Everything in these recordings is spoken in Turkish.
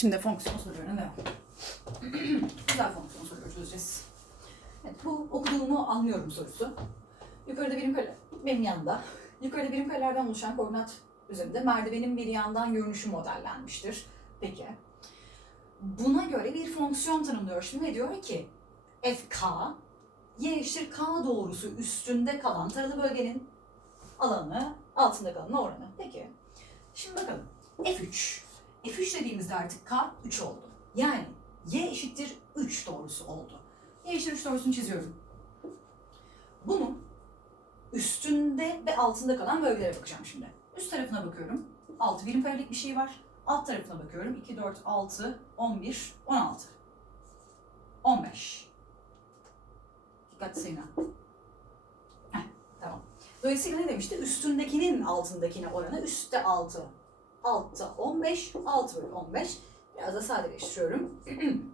Şimdi fonksiyon sorularına devam. Güzel fonksiyon soruları çözeceğiz. Evet, bu okuduğumu anlıyorum sorusu. Yukarıda birim kare, benim yanında. Yukarıda birim karelerden oluşan koordinat üzerinde merdivenin bir yandan görünüşü modellenmiştir. Peki. Buna göre bir fonksiyon tanımlıyor şimdi ve diyor ki fk y eşittir k doğrusu üstünde kalan taralı bölgenin alanı altında kalanına oranı. Peki. Şimdi bakalım. f3 F3 dediğimizde artık K 3 oldu. Yani Y eşittir 3 doğrusu oldu. Y eşittir 3 doğrusunu çiziyorum. Bunun üstünde ve altında kalan bölgelere bakacağım şimdi. Üst tarafına bakıyorum. 6 birim karelik bir şey var. Alt tarafına bakıyorum. 2, 4, 6, 11, 16. 15. Dikkatli sayın ha. Heh, tamam. Dolayısıyla ne demişti? Üstündekinin altındakine oranı üstte 6 altta 15, 6 bölü 15. Biraz da sadeleştiriyorum.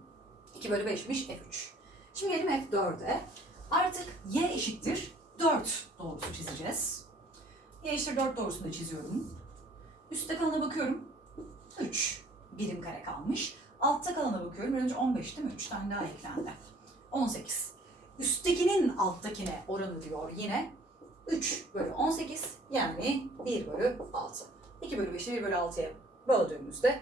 2 bölü 5'miş F3. Şimdi gelelim F4'e. Artık Y eşittir 4 doğrusu çizeceğiz. Y eşittir 4 doğrusunu da çiziyorum. Üstte kalana bakıyorum. 3 birim kare kalmış. Altta kalana bakıyorum. Önce 15 değil mi? 3 tane daha eklendi. 18. Üsttekinin alttakine oranı diyor yine. 3 bölü 18 yani 1 bölü 6. 2 bölü 5'i 1 bölü 6'ya böldüğümüzde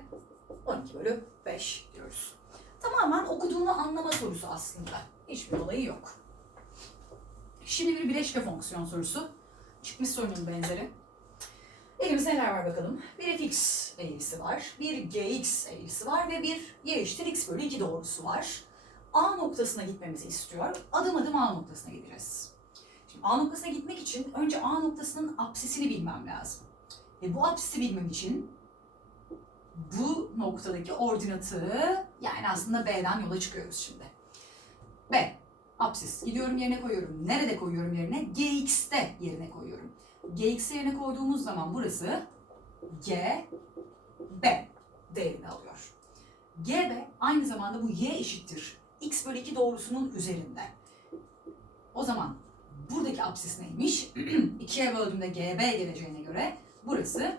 12 bölü 5 diyoruz. Tamamen okuduğunu anlama sorusu aslında. Hiçbir olayı yok. Şimdi bir bileşke fonksiyon sorusu. Çıkmış sorunun benzeri. Elimizde neler var bakalım. Bir fx eğrisi var, bir gx eğrisi var ve bir y eşittir x bölü 2 doğrusu var. A noktasına gitmemizi istiyor. Adım adım A noktasına gideceğiz. Şimdi A noktasına gitmek için önce A noktasının apsisini bilmem lazım. Ve bu apsisi bilmem için bu noktadaki ordinatı yani aslında B'den yola çıkıyoruz şimdi. B. Apsis. Gidiyorum yerine koyuyorum. Nerede koyuyorum yerine? GX'te yerine koyuyorum. GX yerine koyduğumuz zaman burası G, B değerini alıyor. GB aynı zamanda bu Y eşittir. X bölü 2 doğrusunun üzerinde. O zaman buradaki apsis neymiş? 2'ye böldüğümde GB geleceğine göre Burası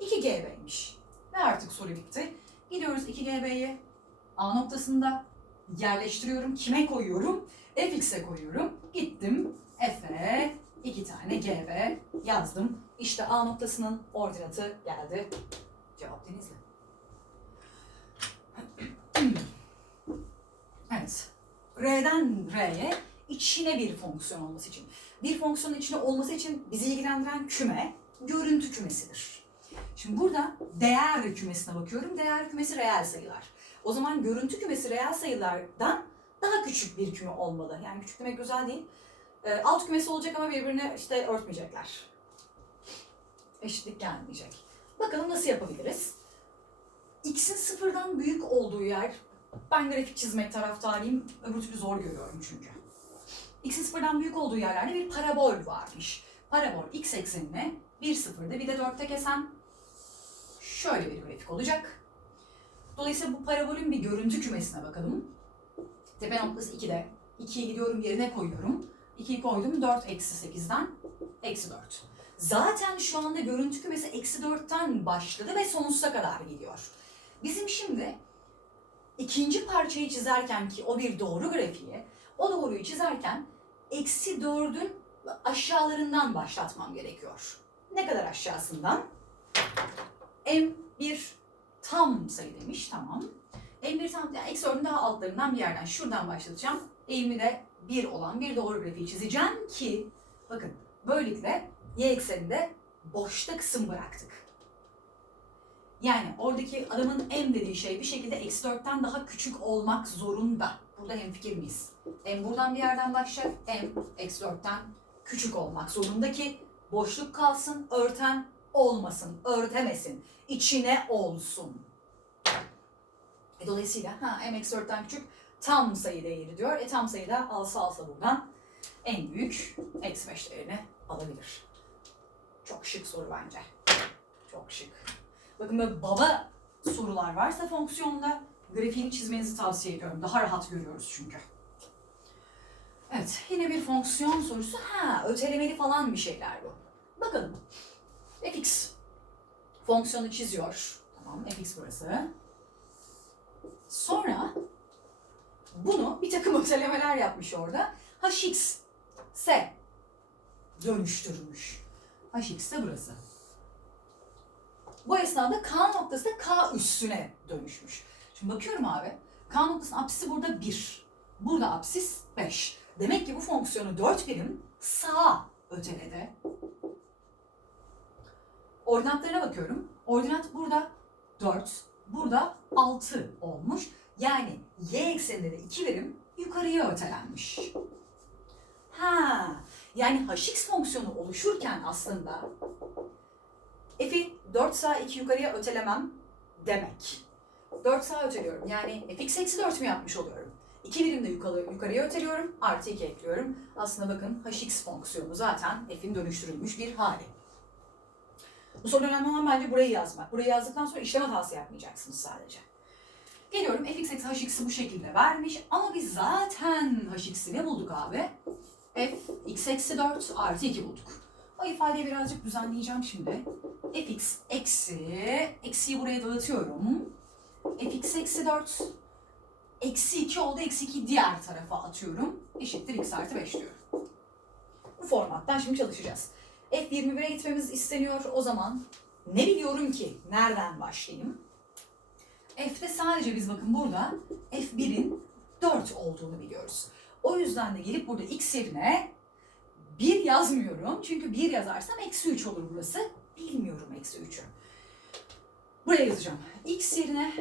2GB'ymiş. Ve artık soru bitti. Gidiyoruz 2GB'yi A noktasında yerleştiriyorum. Kime koyuyorum? Fx'e koyuyorum. Gittim F'e iki tane GB yazdım. İşte A noktasının ordinatı geldi. Cevap Denizli. evet. R'den R'ye içine bir fonksiyon olması için. Bir fonksiyonun içine olması için bizi ilgilendiren küme görüntü kümesidir. Şimdi burada değer kümesine bakıyorum. Değer kümesi reel sayılar. O zaman görüntü kümesi reel sayılardan daha küçük bir küme olmalı. Yani küçük demek güzel değil. E, alt kümesi olacak ama birbirine işte örtmeyecekler. Eşitlik gelmeyecek. Bakalım nasıl yapabiliriz? X'in sıfırdan büyük olduğu yer, ben grafik çizmek taraftarıyım, öbür türlü zor görüyorum çünkü. X'in sıfırdan büyük olduğu yerlerde bir parabol varmış. Parabol x eksenine bir sıfırda bir de dörtte kesen şöyle bir grafik olacak. Dolayısıyla bu parabolün bir görüntü kümesine bakalım. Tepe noktası 2'de. 2'yi gidiyorum yerine koyuyorum. 2'yi koydum 4 eksi 8'den eksi 4. Zaten şu anda görüntü kümesi eksi 4'ten başladı ve sonsuza kadar gidiyor. Bizim şimdi ikinci parçayı çizerken ki o bir doğru grafiği, o doğruyu çizerken eksi 4'ün aşağılarından başlatmam gerekiyor. Ne kadar aşağısından? M bir tam sayı demiş, tamam. M bir tam, yani eksi 4'ün daha altlarından bir yerden, şuradan başlatacağım. Eğimi de 1 olan bir doğru grafiği çizeceğim ki, bakın böylelikle y ekseninde boşta kısım bıraktık. Yani oradaki adamın m dediği şey bir şekilde eksi 4'ten daha küçük olmak zorunda. Burada hemfikir miyiz? M buradan bir yerden başlayacak, m eksi 4'ten küçük olmak zorunda ki boşluk kalsın, örten olmasın, örtemesin, içine olsun. E dolayısıyla ha, m eksi 4'ten küçük tam sayı değeri diyor. E tam sayıda alsa alsa buradan en büyük eksi 5 değerini alabilir. Çok şık soru bence. Çok şık. Bakın böyle baba sorular varsa fonksiyonda grafiğini çizmenizi tavsiye ediyorum. Daha rahat görüyoruz çünkü. Evet, yine bir fonksiyon sorusu. Ha, ötelemeli falan bir şeyler bu. Bakın. fx fonksiyonu çiziyor. Tamam, fx burası. Sonra bunu bir takım ötelemeler yapmış orada. hx s dönüştürmüş. hx de burası. Bu esnada k noktası da k üstüne dönüşmüş. Şimdi bakıyorum abi. K noktasının apsisi burada 1. Burada apsis 5. Demek ki bu fonksiyonu 4 birim sağa öteledi. Ordinatlarına bakıyorum. Ordinat burada 4, burada 6 olmuş. Yani y ekseninde de 2 birim yukarıya ötelenmiş. Ha, yani hx fonksiyonu oluşurken aslında f'i 4 sağa 2 yukarıya ötelemem demek. 4 sağa öteliyorum. Yani fx eksi 4 mü yapmış oluyorum? 2 birim de yukarı, yukarıya öteliyorum. Artı 2 ekliyorum. Aslında bakın hx fonksiyonu zaten f'in dönüştürülmüş bir hali. Bu soru önemli olan bence burayı yazmak. Burayı yazdıktan sonra işlem hatası yapmayacaksınız sadece. Geliyorum fx eksi hx'i bu şekilde vermiş ama biz zaten hx'i ne bulduk abi? f x eksi 4 artı 2 bulduk. O ifadeyi birazcık düzenleyeceğim şimdi. fx eksi, eksiyi buraya dağıtıyorum. fx eksi 4 eksi 2 oldu, eksi 2 diğer tarafa atıyorum. Eşittir x artı 5 diyorum. Bu formattan şimdi çalışacağz. F21'e gitmemiz isteniyor. O zaman ne biliyorum ki? Nereden başlayayım? F'de sadece biz bakın burada F1'in 4 olduğunu biliyoruz. O yüzden de gelip burada x yerine 1 yazmıyorum. Çünkü 1 yazarsam eksi 3 olur burası. Bilmiyorum eksi 3'ü. Buraya yazacağım. x yerine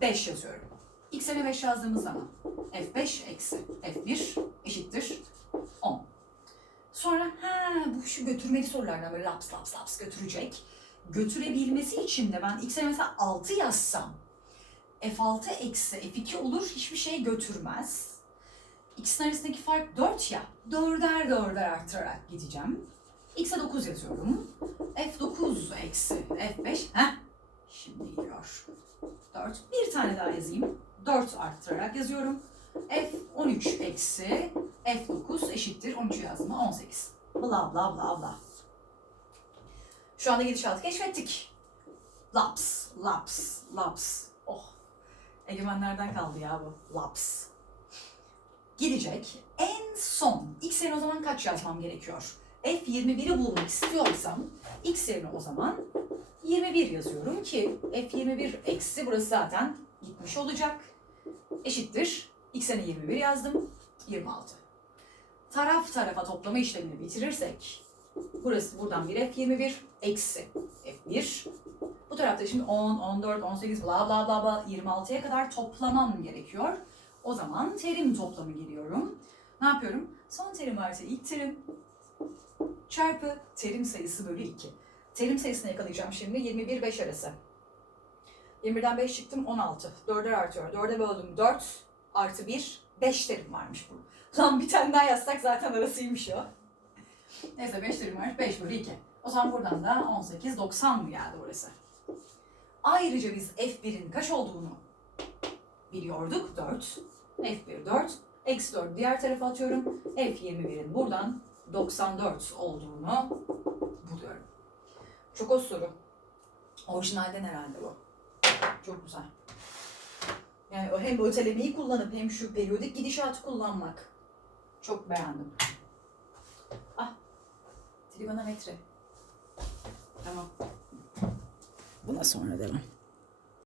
5 yazıyorum. x yerine 5 yazdığımız zaman f5 eksi f1 eşittir 10. Sonra ha bu şu götürmeli sorulardan böyle laps laps laps götürecek. Götürebilmesi için de ben x'e mesela 6 yazsam f6 eksi f2 olur hiçbir şey götürmez. İkisinin arasındaki fark 4 ya. Dörder dörder arttırarak gideceğim. X'e 9 yazıyorum. F9 eksi F5. Heh. Şimdi gidiyor. 4. Bir tane daha yazayım. 4 arttırarak yazıyorum. F13 eksi F9 eşittir 13 yazdım 18. Bla bla bla bla. Şu anda gidişatı keşfettik. Laps, laps, laps. Oh. Egemenlerden kaldı ya bu. Laps. Gidecek. En son x yerine o zaman kaç yazmam gerekiyor? F21'i bulmak istiyorsam x yerine o zaman 21 yazıyorum ki F21 eksi burası zaten gitmiş olacak. Eşittir. X yerine 21 yazdım. 26. Taraf tarafa toplama işlemini bitirirsek burası buradan bir F21 eksi F1. Bu tarafta şimdi 10, 14, 18 bla bla bla bla 26'ya kadar toplamam gerekiyor. O zaman terim toplamı giriyorum. Ne yapıyorum? Son terim artı ilk terim çarpı terim sayısı bölü 2. Terim sayısını yakalayacağım şimdi 21 5 arası. 21'den 5 çıktım 16. 4'er artıyor. 4'e böldüm 4 artı 1 5 terim varmış bu. Lan bir tane daha yazsak zaten arasıymış o. Neyse 5 terim var. 5 bölü 2. O zaman buradan da 18 90 mı geldi orası? Ayrıca biz F1'in kaç olduğunu biliyorduk. 4. F1 4. Eksi 4 diğer tarafa atıyorum. F21'in buradan 94 olduğunu buluyorum. Çok o soru. Orijinalden herhalde bu. Çok güzel. Yani hem ötelemeyi kullanıp hem şu periyodik gidişatı kullanmak. Çok beğendim. Ah. Trigonometri. Tamam. Buna sonra devam.